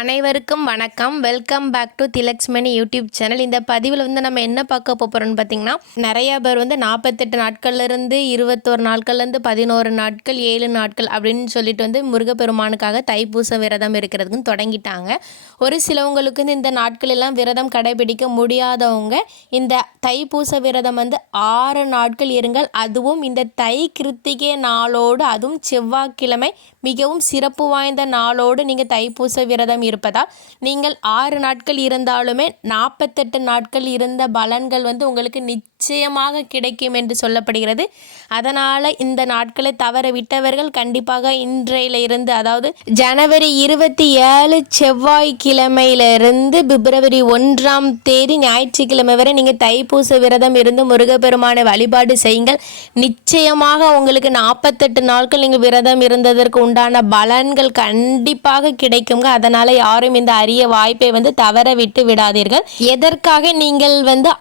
அனைவருக்கும் வணக்கம். Welcome back to Thilaksmani YouTube channel. இந்த பதிவில் நம்ம என்ன பார்க்க போகிறோம்னு பார்த்தீங்கன்னா, நிறையா பேர் 48 நாட்கள்லேருந்து 21 நாட்கள்லேருந்து 11 நாட்கள் 7 நாட்கள் அப்படின்னு சொல்லிட்டு முருகப்பெருமானுக்காக தைப்பூச விரதம் இருக்கிறதுக்குன்னு தொடங்கிட்டாங்க. ஒரு சிலவங்களுக்கு இந்த நாட்கள் எல்லாம் விரதம் கடைபிடிக்க முடியாதவங்க இந்த தைப்பூச விரதம் 6 நாட்கள் இருங்கள். அதுவும் இந்த தை கிருத்திகை நாளோடு, அதுவும் செவ்வாய்க்கிழமை மிகவும் சிறப்பு வாய்ந்த நாளோடு நீங்கள் தைப்பூச விரதம் இருப்பதால் நீங்கள் 6 நாட்கள் இருந்தாலுமே 48 நாட்கள் இருந்த பலன்கள் உங்களுக்கு நிச்சயமாக கிடைக்கும் என்று சொல்லப்படுகிறது. அதனால் இந்த நாட்களை தவற விட்டவர்கள் கண்டிப்பாக இன்றையில இருந்து, அதாவது ஜனவரி 27 செவ்வாய்க்கிழமையிலிருந்து பிப்ரவரி 1ஆம் தேதி ஞாயிற்றுக்கிழமை வரை நீங்கள் தைப்பூச விரதம் இருந்து முருகப்பெருமானை வழிபாடு செய்யுங்கள். நிச்சயமாக உங்களுக்கு 48 நாட்கள் நீங்கள் விரதம் இருந்ததற்கு உண்டான பலன்கள் கண்டிப்பாக கிடைக்குங்க. அதனால் யாரும் இந்த அரிய வாய்ப்பை தவற விட்டு விடாதீர்கள். எதற்காக நீங்கள்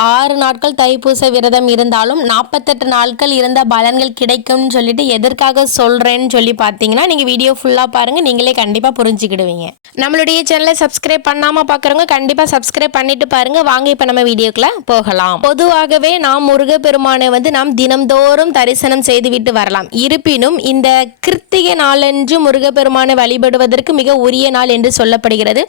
6 நாட்கள் தைப்பூச விரதம் இருந்தாலும் 48 நாட்கள் இருந்த பலன்கள் கிடைக்கும்னு சொல்லிட்டு எதற்காக சொல்கிறேன்னு சொல்லி பார்த்தீங்கன்னா, நீங்கள் வீடியோ ஃபுல்லாக பாருங்கள், நீங்களே கண்டிப்பாக புரிஞ்சுக்கிடுவீங்க. நம்மளுடைய சேனலை சப்ஸ்கிரைப் பண்ணாமல் பார்க்குறவங்க கண்டிப்பாக சப்ஸ்கிரைப் பண்ணிட்டு பாருங்கள். வாங்க இப்போ நம்ம வீடியோக்குள்ள போகலாம். பொதுவாகவே நாம் முருகப்பெருமானை நாம் தினம்தோறும் தரிசனம் செய்துவிட்டு வரலாம். இருப்பினும் இந்த கிருத்திகை நாளன்று முருகப்பெருமானை வழிபடுவதற்கு மிக உரிய நாள் என்று சொல்லப்படுகிறது.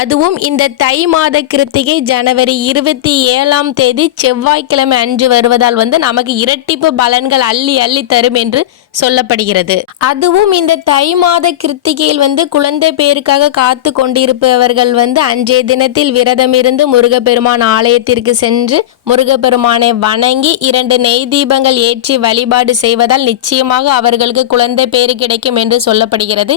அதுவும் இந்த தை மாத கிருத்திகை ஜனவரி 27ஆம் தேதி செவ்வாய்க்கிழமை அன்று வருவதால் நமக்கு இரட்டிப்பு பலன்கள் அள்ளி அள்ளி தரும் என்று சொல்லப்படுகிறது. அதுவும் இந்த தை மாத கிருத்திகையில் குழந்தை பேருக்காக காத்து கொண்டிருப்பவர்கள் அன்றைய தினத்தில் விரதம் இருந்து முருகப்பெருமான் ஆலயத்திற்கு சென்று முருகப்பெருமானை வணங்கி 2 நெய் தீபங்கள் ஏற்றி வழிபாடு செய்வதால் நிச்சயமாக அவர்களுக்கு குழந்தை பேரு கிடைக்கும் என்று சொல்லப்படுகிறது.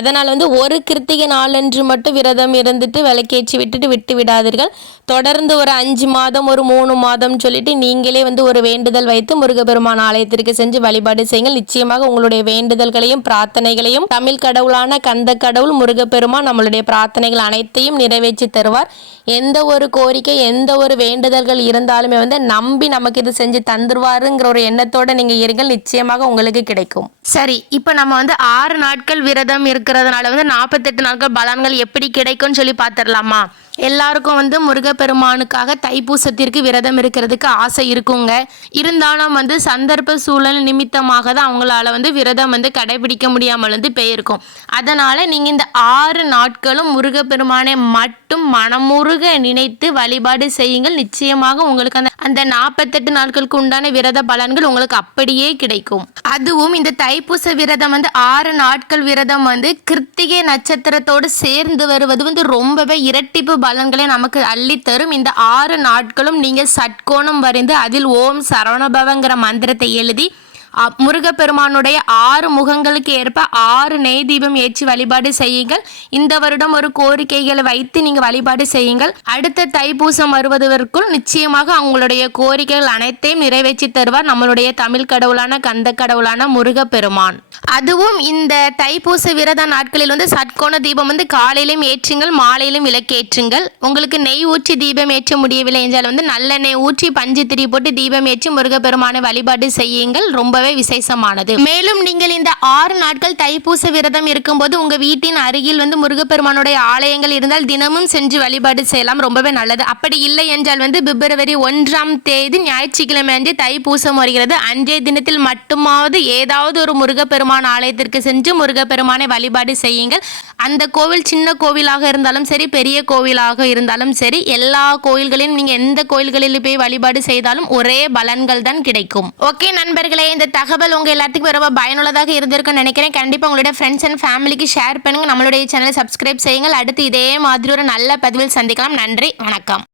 அதனால் ஒரு கிருத்திகை நாளன்று மட்டும் விரதம் இருந்துட்டு விளக்கேற்றி விட்டு விடாதீர்கள். தொடர்ந்து ஒரு 5 மாதம் ஒரு 3 மாதம் சொல்லிட்டு நீங்களே ஒரு வேண்டுதல் வைத்து முருகப்பெருமான் ஆலயத்திற்கு சென்று வழிபாடு செய்யுங்கள். நிச்சயமாக உங்களுடைய வேண்டுதல்களையும் பிரார்த்தனைகளையும் தமிழ் கடவுளான கந்த கடவுள் முருகப்பெருமான் நம்மளுடைய பிரார்த்தனைகள் அனைத்தையும் நிறைவேற்றி தருவார். எந்த ஒரு கோரிக்கை, எந்த ஒரு வேண்டுதல்கள் இருந்தாலுமே நம்பி நமக்கு இது செஞ்சு தந்துருவாருங்கிற ஒரு எண்ணத்தோட நீங்க இருங்கள், நிச்சயமாக உங்களுக்கு கிடைக்கும். சரி, இப்போ நம்ம 6 நாட்கள் விரதம் இருக்கிறதுனால 48 நாட்கள் பலன்கள் எப்படி கிடைக்கும்னு சொல்லி பார்த்துடலாமா? எல்லாருக்கும் முருகப்பெருமானுக்காக தைப்பூசத்திற்கு விரதம் இருக்கிறதுக்கு ஆசை இருக்குங்க. இருந்தாலும் சந்தர்ப்ப சூழல் நிமித்தமாக தான் அவங்களால விரதம் கடைபிடிக்க முடியாமல் போயிருக்கும். அதனால் நீங்கள் இந்த 6 நாட்களும் முருகப்பெருமானை மட்டும் மனமுருக நினைத்து வழிபாடு செய்யுங்கள். நிச்சயமாக உங்களுக்கு அந்த 48 நாட்களுக்கு உண்டான விரத பலன்கள் உங்களுக்கு அப்படியே கிடைக்கும். அதுவும் இந்த தைப்பூச விரதம் 6 நாட்கள் விரதம் கிருத்திகை நட்சத்திரத்தோடு சேர்ந்து வருவது ரொம்பவே இரட்டிப்பு பலன்களை நமக்கு அள்ளித்தரும். இந்த 6 நாட்களும் நீங்கள் சட்கோணம் வரைந்து அதில் ஓம் சரவணபவங்கிற மந்திரத்தை எழுதி முருகப்பெருமானுடைய 6 முகங்களுக்கு ஏற்ப 6 நெய் தீபம் ஏற்றி வழிபாடு செய்யுங்கள். இந்த வருடம் ஒரு கோரிக்கைகளை வைத்து நீங்கள் வழிபாடு செய்யுங்கள். அடுத்த தைப்பூசம் வருவதற்குள் நிச்சயமாக அவங்களுடைய கோரிக்கைகள் அனைத்தையும் நிறைவேற்றி தருவார் நம்மளுடைய தமிழ் கடவுளான கந்த கடவுளான முருகப்பெருமான். அதுவும் இந்த தைப்பூச விரத நாட்களில் சட்கோண தீபம் காலையிலும் ஏற்றுங்கள், மாலையிலும் விளக்கேற்றுங்கள். உங்களுக்கு நெய் ஊற்றி தீபம் ஏற்ற முடியவில்லை என்றால் நல்லெண்ணெய் ஊற்றி பஞ்சு திரி போட்டு தீபம் ஏற்றி முருகப்பெருமானை வழிபாடு செய்யுங்கள். ரொம்பவே விசேஷமானது. மேலும் நீங்கள் இந்த 6 நாட்கள் தைப்பூச விரதம் இருக்கும்போது உங்க வீட்டின் அருகில் முருகப்பெருமானுடைய ஆலயங்கள் இருந்தால் தினமும் சென்று வழிபாடு செய்யலாம். ரொம்பவே நல்லது. அப்படி இல்லை என்றால் பிப்ரவரி 1ஆம் தேதி ஞாயிற்றுக்கிழமை அன்று தைப்பூசம் வருகிறது. அன்றைய தினத்தில் மட்டுமாவது ஏதாவது ஒரு முருகப்பெருமான் ஆலயத்திற்கு சென்று முருகப்பெருமானை வழிபாடு செய்யுங்கள். அந்த கோவில் சின்ன கோவிலாக இருந்தாலும் சரி, பெரிய கோவிலாக இருந்தாலும் சரி, எல்லா கோயில்களையும் நீங்க எந்த கோயில்களில் போய் வழிபாடு செய்தாலும் ஒரே பலன்கள் தான் கிடைக்கும். ஓகே நண்பர்களே, இந்த தகவல் உங்க எல்லாத்துக்கும் ரொம்ப பயனுள்ளதாக இருந்திருக்குன்னு நினைக்கிறேன். கண்டிப்பா உங்களுடைய ஃப்ரெண்ட்ஸ் அண்ட் ஃபேமிலிக்கு ஷேர் பண்ணுங்க. நம்மளுடைய சேனலை சப்ஸ்கிரைப் செய்யுங்கள். அடுத்து இதே மாதிரி ஒரு நல்ல பதிவில் சந்திக்கலாம். நன்றி, வணக்கம்.